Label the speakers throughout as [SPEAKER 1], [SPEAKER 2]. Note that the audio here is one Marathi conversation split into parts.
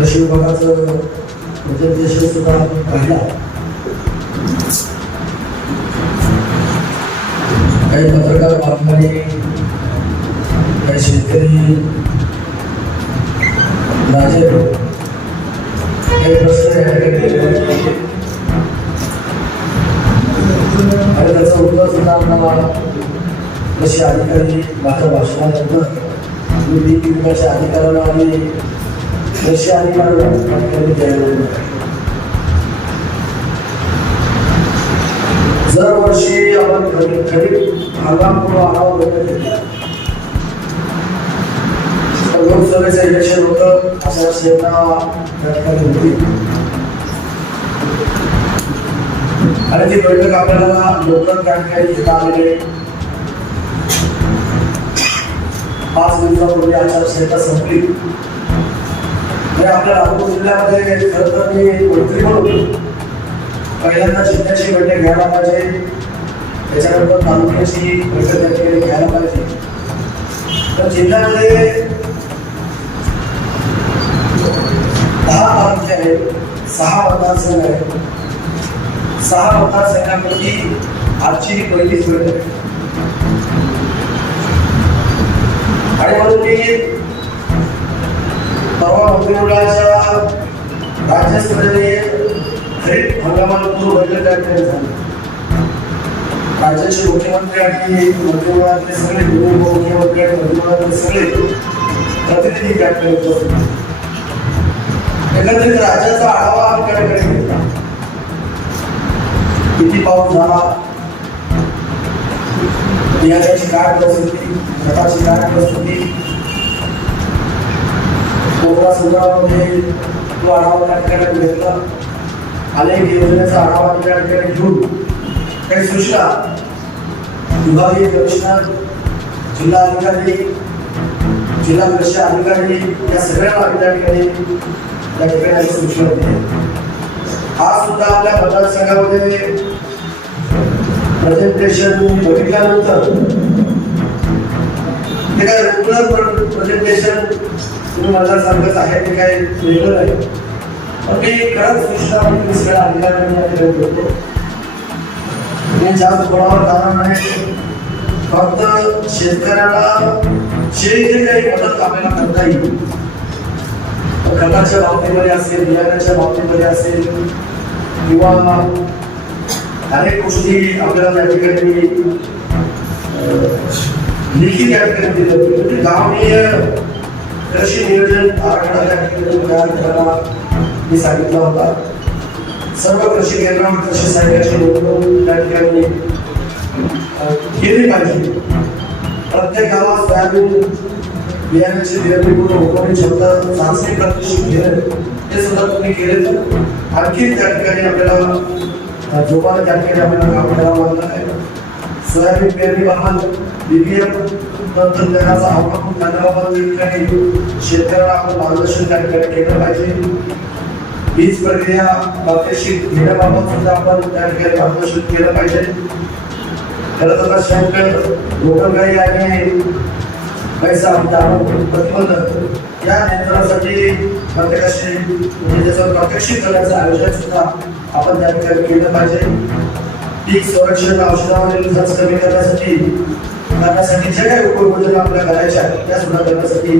[SPEAKER 1] कृषी विभागाचं प्रेझेंटेशन सुद्धा पाहिला काही पत्रकार बातमी काही शेतकरी राजे काही प्रश्न या ठिकाणी आणि त्याचं उत्तर सुद्धा आम्हाला कृषी अधिकारी माझ्या भाषणानंतर मी पीक विकासाच्या अधिकाऱ्याला आणि कृषी दरवर्षी आपण खरीप खरीप हंगाम पूर्व आढावा बैठक घेतला लोकसभेचं इलेक्शन होतं अशा सेना त्या होती. आणि ती बैठक आपल्याला लोकल त्या ठिकाणी घेता आलेले पाच दिवसापूर्वी आचारसंहिता संपली. आणि आपल्या नागपूर जिल्ह्यामध्ये खरं तर मी मंत्री पण होतो पहिल्यांदा जिल्ह्याची बैठक घ्यायला पाहिजे. त्याच्यानंतर तालुक्याची बैठक त्या ठिकाणी घ्यायला पाहिजे. तर जिल्ह्यामध्ये दहा तालुके आहेत सहा मतदारसंघ आहेत. सहा मतदारसंघापैकी आजची ही पहिलीच बैठक आहे. आणि म्हणून मी परवा मंत्रिमंडळाच्या राज्यस्तरीय खरीप हंगामाला पूर्व त्या राज्याचे मुख्यमंत्री आणि मंत्रिमंडळातले सगळे उपमुख्यमंत्री आणि मंत्रिमंडळातले सगळे प्रतिनिधी त्या ठिकाणी उपस्थित राज्याचा आढावा आम्ही घेतला किती पाऊस झाला बियाण्याची काय परिस्थिती खताची काय परिस्थिती कोकणा संदर्भामध्ये तो आढावा त्या ठिकाणी घेतला अनेक योजनेचा आढावा त्या ठिकाणी घेऊन. काही सूचना विभागीय कमिशनर जिल्हा अधिकारी जिल्हा परिषद अधिकारी या सगळ्यांना त्या ठिकाणी त्या ठिकाणी सूचना दिली. आज सुद्धा आपल्या मतदारसंघामध्ये प्रेझेंटेशन बघितल्यानंतर ते काय रेग्युलर प्रेझेंटेशन तुम्ही मतदारसंघात आहे की काय वेगळं नाही पण मी खरंच सूचना आणि दुसऱ्या अधिकाऱ्यांना त्या ठिकाणी मी जास्त कोणावर कारण नाही फक्त शेतकऱ्याला जे जे काही मदत आपल्याला करता येईल खताच्या बाबतीमध्ये असेल बियाण्याच्या बाबतीमध्ये असेल किंवा अनेक गोष्टी आपल्याला त्या ठिकाणी लिखित या ठिकाणी दिलं म्हणजे गावनीय कृषी नियोजन आराखडा त्या ठिकाणी तयार करायला मी सांगितला होता. सर्व कृषी केंद्रावर कृषी सहाय्याची नोंदणी त्या ठिकाणी केली पाहिजे प्रत्येक गावात सोयाबीन बियाण्याची निर्मिती करून उपकरणे क्षमता चाचणी प्रतिष्ठित घेणं हे सुद्धा तुम्ही केले तर आणखी त्या ठिकाणी आपल्याला जोपान त्या ठिकाणी आपल्याला काम करावं लागणार आहे सोयाबीन पेरणी वाहन बीबीएम तंत्रज्ञानाचा अवलंबून करण्याबाबत शेतकऱ्याला आपण मार्गदर्शन त्या ठिकाणी केलं पाहिजे. वीज प्रक्रिया प्रात्यक्षिक घेण्याबाबत सुद्धा आपण त्या ठिकाणी मार्गदर्शन केलं पाहिजे. खरं तर आता शेतकरी लोकलगाई आणि पैसा दारू प्रतिबंध या नियंत्रणासाठी प्रत्येकाशी म्हणजे त्याचं प्रात्यक्षिक करण्याचं आयोजन सुद्धा आपण त्या ठिकाणी केलं पाहिजे. पीक संरक्षण औषधावरील खर्च कमी करण्यासाठी करण्यासाठी ज्या काही उपाययोजना आपल्या करायच्या आहेत त्या सुद्धा करण्यासाठी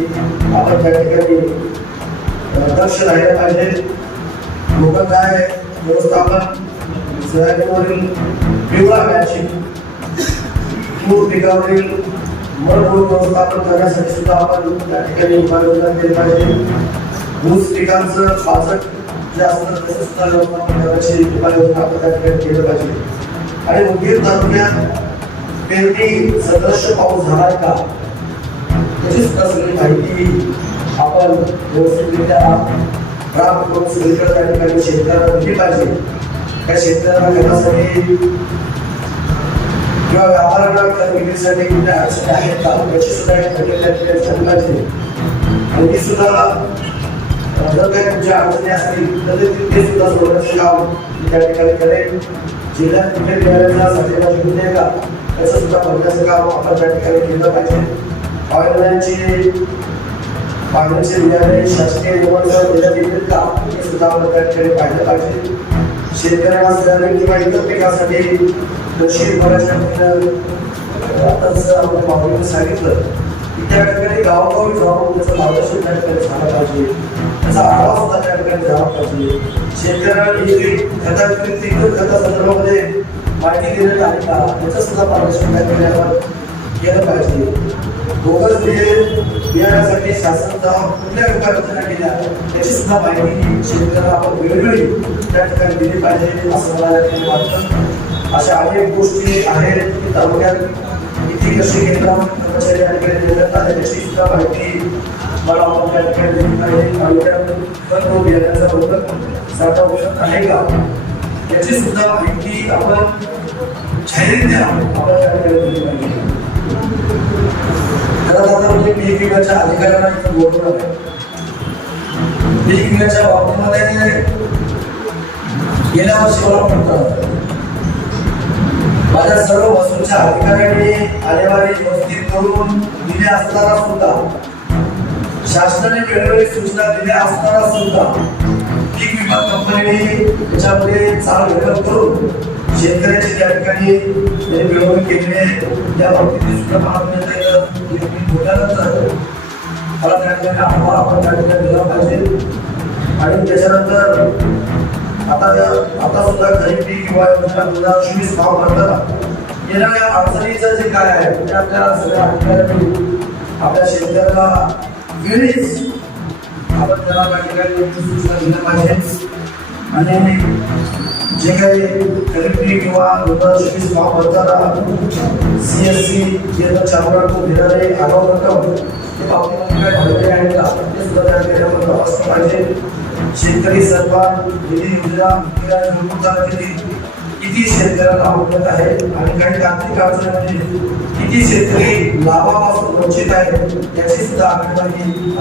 [SPEAKER 1] आपण त्या ठिकाणी अं, लक्ष राहिलं पाहिजे. लोक काय व्यवस्थापन सोयाबीनवरील पिवळा मॅचिंग तूर पिकावरील मळमूळ व्यवस्थापन करण्यासाठी सुद्धा आपण त्या ठिकाणी उपाययोजना केली पाहिजे. ऊस पिकांचं पाचक जे असतं त्याचं सुद्धा व्यवस्थापन करण्याची उपाययोजना आपण त्या ठिकाणी केलं पाहिजे. आणि उदगीर तालुक्यात पेरणी सदृश्य पाऊस झालाय का त्याची सुद्धा सगळी माहिती आपण व्यवस्थितरित्या प्राप्त करून सगळीकडे त्या ठिकाणी शेतकऱ्यांना दिली पाहिजे त्या शेतकऱ्यांना घेण्यासाठी किंवा व्यापाऱ्यांना खत विक्रीसाठी कुठे अडचणी आहेत का याची सुद्धा झाली पाहिजे आणि ती सुद्धा जर काही तुमच्या अडचणी असतील तर ते सुद्धा सोडण्याचं काम त्या ठिकाणी करेन जिल्ह्यात कुठे बियाण्याचा साठेबाजी होते का? त्याचं सुद्धा बघण्याचं काम आपण त्या ठिकाणी केलं पाहिजे. ऑइलची पाण्याचे विद्यालय शासकीय नियमानुसार देण्यात येतील का हे सुद्धा आपण त्या ठिकाणी पाहिलं पाहिजे. शेतकऱ्यांना सगळ्यांनी किंवा इतर पिकासाठी कृषी विभागाच्या वतीनं आताच आपण मागणी सांगितलं की त्या ठिकाणी गावोगावी जाऊन त्याचं मार्गदर्शन त्या ठिकाणी झालं पाहिजे. त्याचा आढावा सुद्धा त्या ठिकाणी झाला पाहिजे शेतकऱ्यांना ही खता खता संदर्भामध्ये माहिती देण्यात आली का याचं सुद्धा मार्गदर्शन त्या ठिकाणी केलं पाहिजे बोगस बिये बियाण्यासाठी शासनाचा कुठल्या उपाययोजना केल्या याची सुद्धा माहिती शेतकऱ्यांना आपण वेगवेगळी त्या ठिकाणी दिली पाहिजे असं मला या ठिकाणी वाटतं अशा अनेक गोष्टी आहेत की तालुक्यात किती कशी केंद्र कर्मचारी या ठिकाणी देण्यात आले याची सुद्धा माहिती मला आपण ठिकाणी दिली पाहिजे साठा औषध आहे का याची सुद्धा माहिती आपण जाहीर द्या खरं तर म्हणजे पीक विम्याच्या अधिकाऱ्यांना इथं बोलवलं आहे पीक विम्याच्या बाबतीमध्ये गेल्या वर्षी मला म्हणतात माझ्या सर्व वस्तूंच्या अधिकाऱ्यांनी आलेवारी व्यवस्थित करून दिले असताना सुद्धा शासनाने वेळोवेळी सूचना दिल्या असताना सुद्धा पीक विमा कंपनीने त्याच्यामध्ये चाल घटक करून शेतकऱ्याची त्या ठिकाणी त्यांनी मिळवणूक केली आहे. त्या बाबतीत सुद्धा महाराष्ट्रात बोलल्यानंतर मला त्या ठिकाणी आव्हान आपण त्या ठिकाणी दिला पाहिजे. आणि त्याच्यानंतर आता आता सुद्धा खरेदी किंवा योजना दोन हजार चोवीस भाव करताना येणाऱ्या अडचणीचं जे काय आहे ते आपल्याला सगळ्या अधिकाऱ्यांनी आपल्या शेतकऱ्याला वेळीच आपण त्याला पाहिजे आणि जे काही खरीप किंवा दोन हजार सी एस सी केंद्र चालू घेणारे आगाऊ रक्कम ते काय भरलेले आहेत का? ते सुद्धा त्या पाहिजे. शेतकरी सन्मान निधी योजना निधी किती शेतकऱ्यांना उपलब्ध आहे? आणि काही तांत्रिक अडचणीमध्ये किती शेतकरी लाभापासून वंचित आहेत याची सुद्धा आकडेवारी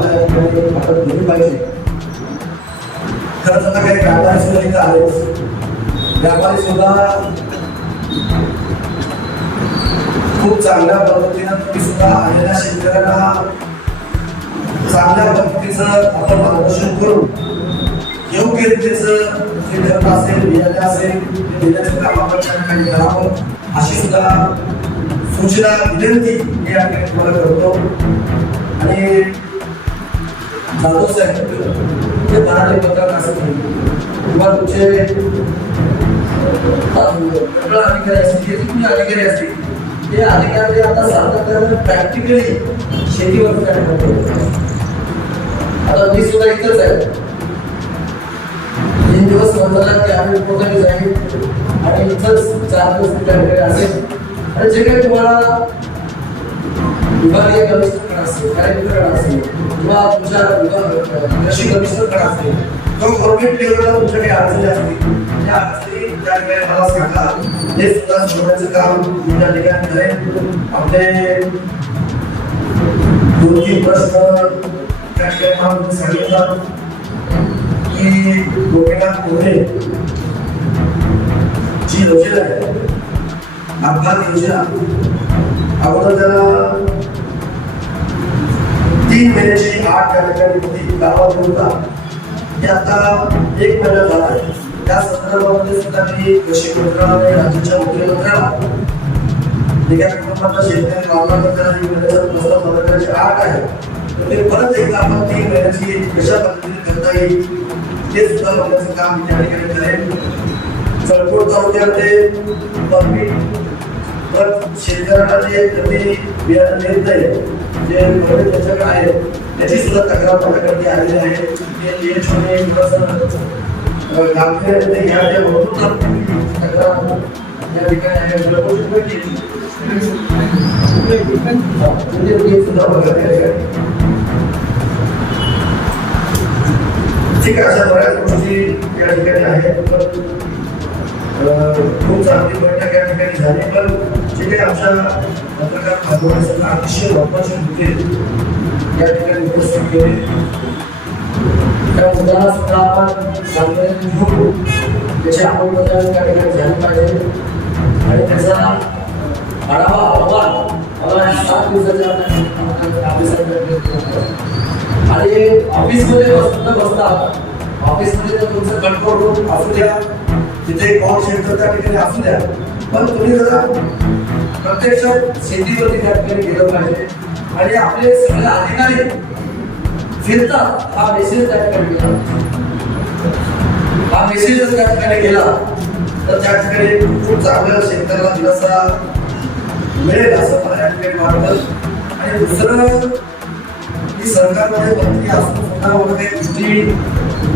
[SPEAKER 1] आपण दिली पाहिजे. खरंच तर काही व्यापारी सुद्धा इथं आहेत व्यापारी सुद्धा खूप चांगल्या पद्धतीनं तुम्ही सुद्धा आलेल्या शेतकऱ्यांना चांगल्या पद्धतीचं आपण मार्गदर्शन करून योग्य रीतीचं जे खत असेल बियाणे असेल ते काम आपण त्या ठिकाणी करावं अशी सुद्धा सूचना विनंती मी या ठिकाणी तुम्हाला करतो. आणि जाधव साहेब ते मराठी पत्रकार किंवा तुमचे अधिकारी असतील तुम्ही अधिकारी असतील ते अधिकारी आता सातत्यानं प्रॅक्टिकली शेतीवर आता मी सुद्धा इथंच आहे. तीन ते आम्ही पोटाने जाईल आणि इथंच चार दिवस तुमच्याकडे असेल. आणि जे काही तुम्हाला विभागीय कमिशनर असेल कार्यक्रम असेल किंवा तुमच्या कृषी कमिशनर असेल किंवा गव्हर्नमेंट लेवलला अडचणी असतील त्या अडचणी त्या ठिकाणी मला सांगा. सुद्धा सोडण्याचं काम मी ठिकाणी आपले दोन तीन प्रश्न त्या ठिकाणी सांगितलं. की गोपीनाथ पुढे जी योजना आहे अपघात योजना अगोदर त्याला तीन महिन्याची आठ ठिकाणी होती गावात होता ते आता एक महिना झाला आहे त्या संदर्भामध्ये सुद्धा मी कृषी मंत्रालय राज्याच्या मुख्यमंत्र्याला कुटुंबाचा शेतकरी गावाला एक आठ आहे तर ते परत एकदा आपण तीन महिन्याची कशा पद्धतीने करता येईल ते सुद्धा बघण्याचं काम त्या ठिकाणी करेन. चळकोट तालुक्यामध्ये परमिट पण शेतकऱ्यांना जे कमी बियाणं देत नाही जे परमिट त्याच्याकडे आहे त्याची सुद्धा तक्रार माझ्याकडे आलेली आहे. ते थोडंसं, गांभीर्याने घ्या म्हणून तर तक्रार या ठिकाणी आहे. हा, म्हणजे सुद्धा बघायला ठीक आहे अशा बऱ्याच गोष्टी या ठिकाणी आहेत खूप चांगली बैठक या ठिकाणी झाली. पण जे काही आमच्या पत्रकार भागवण्यासाठी अतिशय महत्त्वाचे मुद्दे या ठिकाणी उपस्थित केले. त्या मुद्द्याला सुद्धा आपण सामने घेऊ त्याची अंमलबजावणी त्या ठिकाणी झाली पाहिजे. आणि त्याचा आढावा अहवाल मला सात दिवसाच्या ऑफिसरकडे आणि ऑफिसमध्ये बसता बसता ऑफिसमध्ये तर तुमचं कंट्रोल रूम असू द्या तिथे कॉल सेंटर त्या ठिकाणी असू द्या. पण तुम्ही जरा प्रत्यक्ष शेतीवरती त्या ठिकाणी गेलं पाहिजे. आणि आपले सगळे अधिकारी फिरतात. हा मेसेज त्या ठिकाणी गेला. हा मेसेज जर त्या ठिकाणी गेला तर त्या ठिकाणी खूप चांगलं शेतकऱ्याला दिलासा मिळेल असं मला या ठिकाणी वाटतं. आणि दुसरं की सरकारमध्ये मंत्री असून सुद्धा मला गोष्टी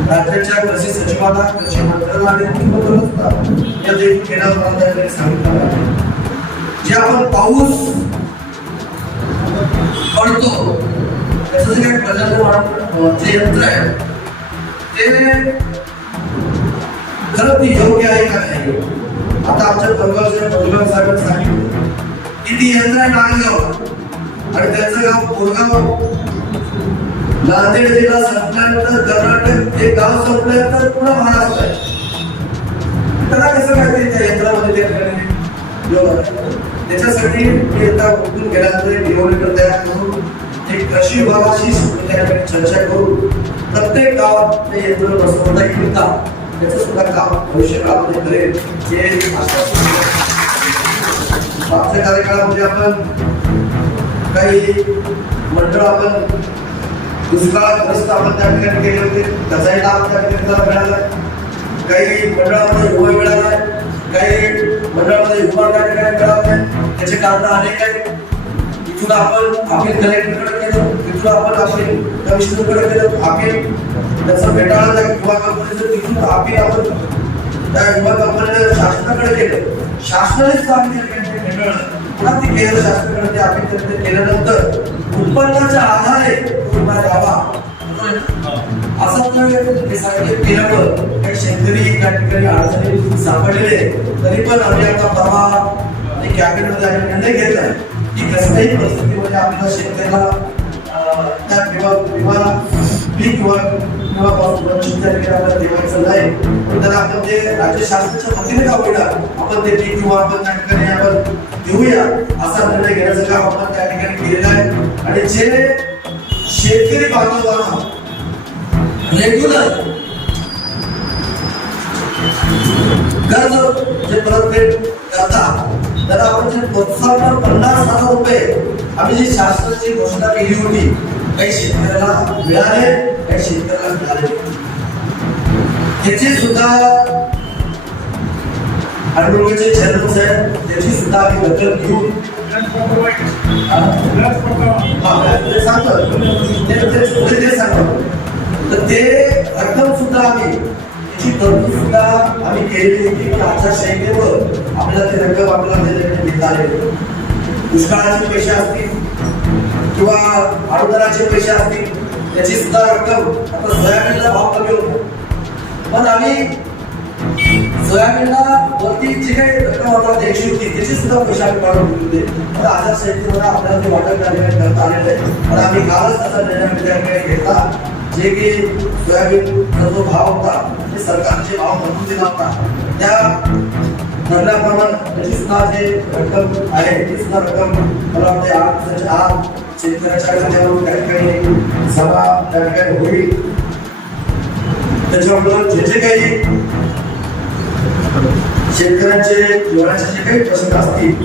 [SPEAKER 1] राज्याच्या कृषी सचिवाला कृषी मंत्र्याला आणि मुख्यमंत्र्यांना या देखील केलं मला सांगितलं आहे. जे आपण पाऊस पडतो त्याचं जे काही प्रजनन जे यंत्र आहे ते खरं ती योग्य आहे का नाही? आता आमच्या परगावच्या परगाव साहेबांनी सांगितलं. की ती यंत्र आहे नांदगाव आणि त्याचं गाव कोरगाव नांदेड जिल्हा संपल्यानंतर कर्नाटक हे गाव संपल्यानंतर पुन्हा महाराष्ट्र आहे. त्याला कसं काय त्या यंत्रामध्ये त्या ठिकाणी त्याच्यासाठी मी आता उठून गेल्यानंतर निवडणूक तयार करून एक कृषी विभागाशी त्या ठिकाणी चर्चा करून प्रत्येक गावात ते यंत्र बसवता येईल का त्याचं सुद्धा काम भविष्यकाळामध्ये करेल. हे आश्वासन कार्यकाळामध्ये आपण काही मंडळ आपण दुष्काळग्रस्त आपण त्या ठिकाणी केले होते. त्याचाही लाभ त्या ठिकाणी मिळाला. काही मंडळामध्ये युवा मिळाला. काही मंडळामध्ये युवा त्या ठिकाणी मिळाला. त्याचे कारण अनेक आहेत. इथून आपण अपील कलेक्टरकडे केलं तिथून आपण अपील कमिशनरकडे केलं अपील त्याचा भेटाळा त्या युवा कंपनीचं तिथून अपील आपण त्या युवा कंपनीने शासनाकडे केलं शासनानेच काम केलं पुन्हा ते केंद्र शासनाकडे ते अपील ते केल्यानंतर उत्पन्नाच्या आधारे पूर्ण द्यावा असं जर हे सगळं केल्यावर काही शेतकरी त्या ठिकाणी अडचणी सापडलेले तरी पण आम्ही आता परवा आणि कॅबिनेटमध्ये आम्ही निर्णय घेतला की कसल्याही परिस्थितीमध्ये आपल्या शेतकऱ्याला त्या विमा विमा पीक किंवा किंवा वंचित त्या ठिकाणी आपल्याला देवायचं नाही पण त्याला आपण ते राज्य शासनाच्या वतीने का होईना आपण ते पीक विमा आपण त्या ठिकाणी आपण देऊया असा निर्णय घेण्याचं काम आपण त्या ठिकाणी केलेलं आहे. आणि जे शेतकरी बांधवांना रेग्युलर कर्ज जे परतफेड करतात त्याला आपण जे प्रोत्साहन पन्नास हजार रुपये आम्ही जी शासनाची घोषणा केली होती काही शेतकऱ्याला मिळाले काही शेतकऱ्याला मिळाले त्याची सुद्धा ॲडव्होकेटचे चेअरमन साहेब त्याची सुद्धा आम्ही दखल घेऊन ते तर ते रक्कम सुद्धा आम्ही त्याची तरतूद सुद्धा आम्ही केलेली होती की आचारसंहितेवर आपल्याला ते रक्कम आपल्याला मिळाले देता दुष्काळाचे पैसे असतील किंवा अनुदानाचे पैसे असतील त्याची सुद्धा रक्कम आता सोयाबीनला भाव कमी होतो. पण आम्ही सोयाबीनला वरती जी काही रक्कम आपल्याला द्यायची होती त्याची सुद्धा पैसे आम्ही दिले होते तर आचारसंहितेवर आपल्याला ते वाटप करता आलेलं आहे पण आम्ही कालच त्याचा निर्णय त्या घेतला जे की सोयाबीनचा जो भाव होता ते सरकारचे भाव म्हणून दिला होता त्या ठरल्याप्रमाणे त्याची सुद्धा जे रक्कम आहे ती सुद्धा रक्कम मला वाटते आठ दिवसाच्या आत शेतकऱ्याच्या खात्यावर त्या ठिकाणी सभा त्या ठिकाणी होईल त्याच्यामुळं जे जे काही शेतकऱ्यांचे जीवनाचे जे काही प्रश्न असतील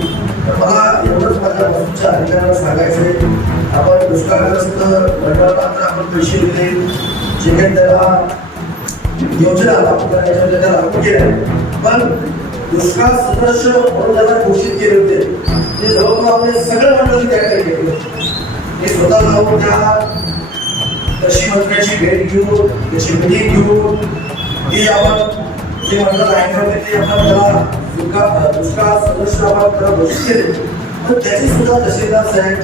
[SPEAKER 1] तर मला एवढंच माझ्या वस्तूच्या अधिकाऱ्यांना सांगायचं आहे. आपण दुष्काळग्रस्त मंडळापात्र आपण पैसे दिले. जे काही त्याला योजना लागू करायच्या त्या लागू केल्या. पण दुष्काळ सदृश म्हणून त्याला घोषित केले होते. ते जवळजवळ आपले सगळे मंडळ त्या काही घेतले मी स्वतः जाऊन त्या कृषी मंत्र्याची भेट घेऊन त्याची मिटिंग घेऊन ती आपण जे मंडळ राहिलं ते आपण त्याला दुष्काळ दुष्काळ सदस्य आपण त्याला घोषित केले तर त्याची सुद्धा तहसीलदार साहेब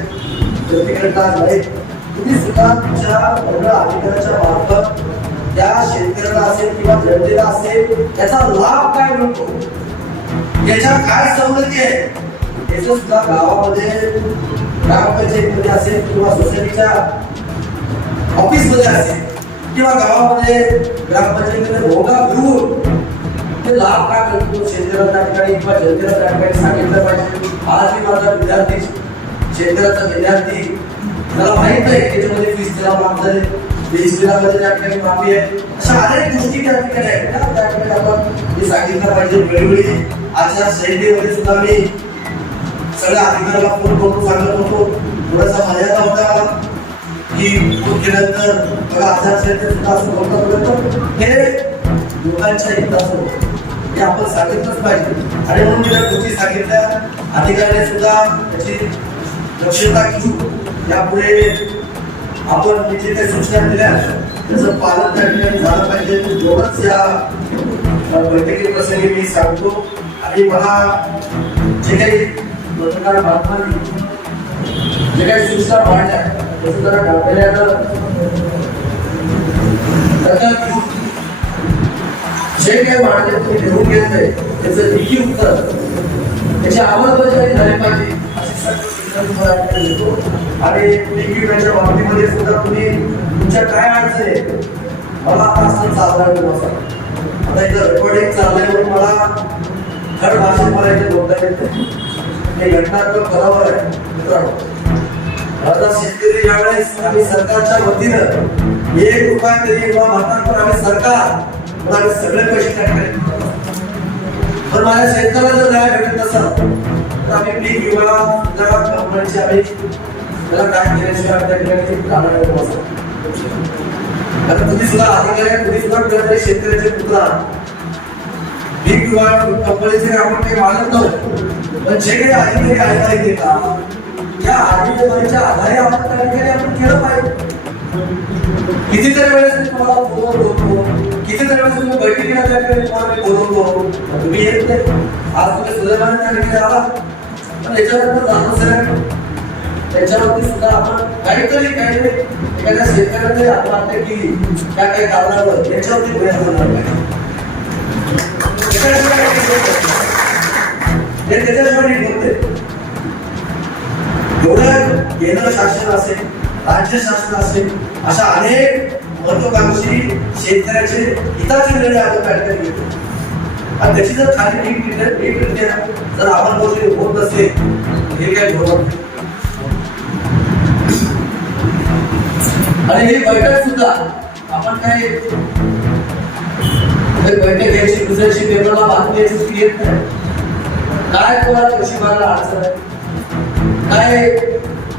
[SPEAKER 1] प्रतिक्रिया नाही. तुम्ही सुद्धा तुमच्या मंडळ अधिकाऱ्याच्या मार्फत त्या शेतकऱ्याला असेल किंवा जनतेला असेल त्याचा लाभ काय मिळतो? याच्या काय सवलती आहे? याचं सुद्धा गावामध्ये ग्रामपंचायतीमध्ये असेल किंवा सोसायटीच्या ऑफिसमध्ये असेल किंवा गावामध्ये ग्रामपंचायतीमध्ये भोगा घेऊन लाभ का मिळतो शेतकऱ्यांना त्या ठिकाणी किंवा जनतेला त्या ठिकाणी सांगितलं पाहिजे. आज मी माझा विद्यार्थी शेतकऱ्याचा विद्यार्थी मला माहीत आहे त्याच्यामध्ये वीस ला माफ झाले. बीएसपीला मध्ये त्या ठिकाणी माफी आहे. अशा अनेक गोष्टी त्या ठिकाणी आहेत ना. त्या ठिकाणी आपण हे सांगितलं पाहिजे वेळोवेळी. आचारसंहितेमध्ये सुद्धा मी सगळ्या अधिकाऱ्याला फोन करून सांगत होतो. थोडासा मर्यादा होता की फोन केल्यानंतर बघा आचारसंहितेत सुद्धा असं बोलता बोलत हे लोकांच्या हिताचं होतं. हे आपण सांगितलंच पाहिजे. आणि म्हणून मी त्या गोष्टी सांगितल्या अधिकाऱ्याने सुद्धा त्याची दक्षता घेऊ यापुढे आपण तिथे काही सूचना दिल्या त्याचं पालन त्या ठिकाणी झालं पाहिजे. एवढंच या बैठकी प्रसंगी मी सांगतो. आणि मला जे काही पत्रकार बातम्यांनी जे काही सूचना मांडल्या पत्रकार जरा गांभीर्यानं जे काही मांडले तुम्ही लिहून घेतलंय त्याचं लिखी उत्तर. त्याची अंमलबजावणी झाली पाहिजे आणि बाबतीमध्ये सुद्धा तुम्ही तुमच्या काय अडचणी मला आता असं चालणार असा आता इथं रेकॉर्डिंग मला थर्ड भाषेत मला इथे बोलता येत हे घटनात्मक बरोबर आहे मित्रांनो. आता शेतकरी ज्यावेळेस आम्ही सरकारच्या वतीनं एक रुपया तरी किंवा भारतात पण आम्ही सरकार पण आम्ही सगळे पैसे त्या ठिकाणी पण माझ्या शेतकऱ्याला जर दया भेटत नसेल तर आम्ही पीक विमा त्या कंपन्यांची आम्ही त्याला काय केल्याशिवाय त्या ठिकाणी काढणार नाही बसतो. आता तुम्ही सुद्धा अधिकारी आहे, तुम्ही सुद्धा करते शेतकऱ्याचे पुत्र पीक विमा कंपनीचे आपण काही मानत नव्हतो पण जे काही अधिकारी अधिकारी का त्या अधिकाऱ्यांच्या आधारे आपण त्या ठिकाणी आपण केलं पाहिजे. कितीतरी वेळेस मी तुम्हाला फोन बोलतो किती वेळेस तुम्ही बैठकीला त्या ठिकाणी तुम्हाला मी बोलवतो तुम्ही येत नाही. आज तुम्ही सुदैवाने त्या ठिकाणी आला पण याच्यानंतर जाणून सर त्याच्यावरती सुद्धा आपण काहीतरी काहीतरी एखाद्या शेतकऱ्याने आत्महत्या केली त्या काही कारणावर त्याच्यावरती प्रयत्न होणार नाही. हे त्याच्याशिवाय नीट एवढं केंद्र शासन असेल राज्य शासन असेल अशा अनेक महत्वाकांक्षी शेतकऱ्याचे हिताचे निर्णय आपण त्या ठिकाणी घेतो. आणि त्याची जर खाली एक नीट एक नीटरित्या जर अंमलबजावणी होत नसेल हे काय धोरण आणि ही बैठक सुद्धा आपण काय बैठक घ्यायची दुसऱ्याची पेपरला बातमी यायची ती येत नाही. काय तुम्हाला कृषी मालाला अडचण आहे? काय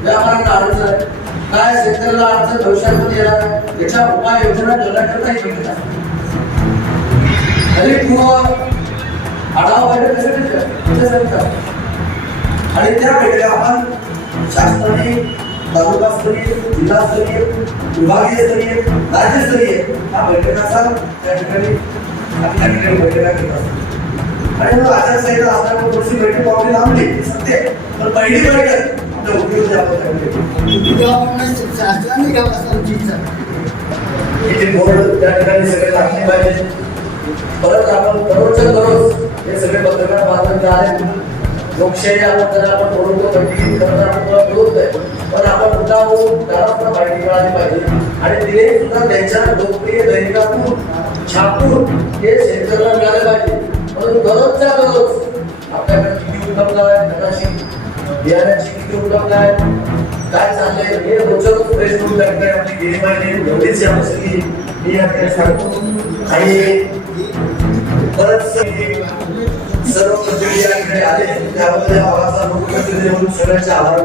[SPEAKER 1] व्यापाराला अडचण आहे? काय शेतकऱ्याला अडचण भविष्यामध्ये येणार आहे? याच्या उपाययोजना करण्याकरता ही बैठक आहे आणि पूर्ण आढावा बैठक कशासाठी करतात? आणि त्या बैठका आपण शासनाने तालुकास्तरीय जिल्हास्तरीय विभागीय स्तरीय राज्यस्तरीय हा बैठकाचा त्या ठिकाणी आपण त्या ठिकाणी बैठका घेत असतो. आणि मग आचारसंहिता असल्यामुळे थोडीशी बैठक पावली लांबली सत्य. पण पहिली बैठक आपल्या उपयोग आपण
[SPEAKER 2] शासनाने घ्यावा असं उचित आहे.
[SPEAKER 1] इथे बोर्ड त्या ठिकाणी सगळे लागले पाहिजे. परत आपण दररोजच्या दररोज हे सगळे पत्रकार बातमीदार आहेत. लोकशाही आपण जर आपण बोलवतो बैठकीत म्हणजे करणार तर विरोध आहे. पण आपण मुद्दा होऊन त्याला माहिती मिळाली पाहिजे. आणि तिने सुद्धा त्यांच्या लोकप्रिय दैनिकातून छापून हे शेतकऱ्यांना मिळाले पाहिजे. म्हणून दररोजच्या दररोज आपल्याकडे किती उपलब्ध आहे खताची बियाण्याची किती उपलब्ध आहे काय चाललंय? हे रोजच रोज प्रेस करून त्या आपली गेली माहिती एवढीच या सगळी मी या सांगतो आणि बरंच सर्व प्रतिनिधी आले. त्याबद्दल आवाज मुख्यमंत्री आभार.